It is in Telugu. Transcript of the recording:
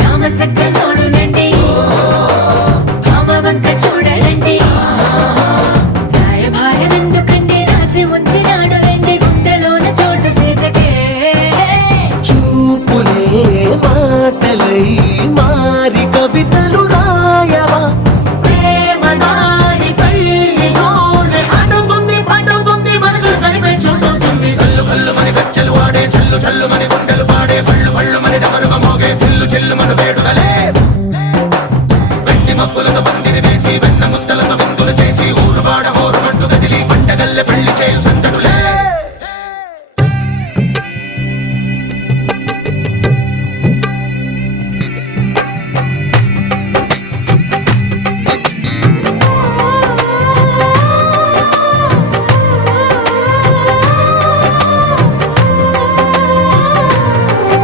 రామసక్క నోడులండి భామవంక చూడలండి రాయభారం ఎందుకండి రాసి ఉంచినాడు రండి గుండెలోన చోటు సీతకే చూపులే మాటలై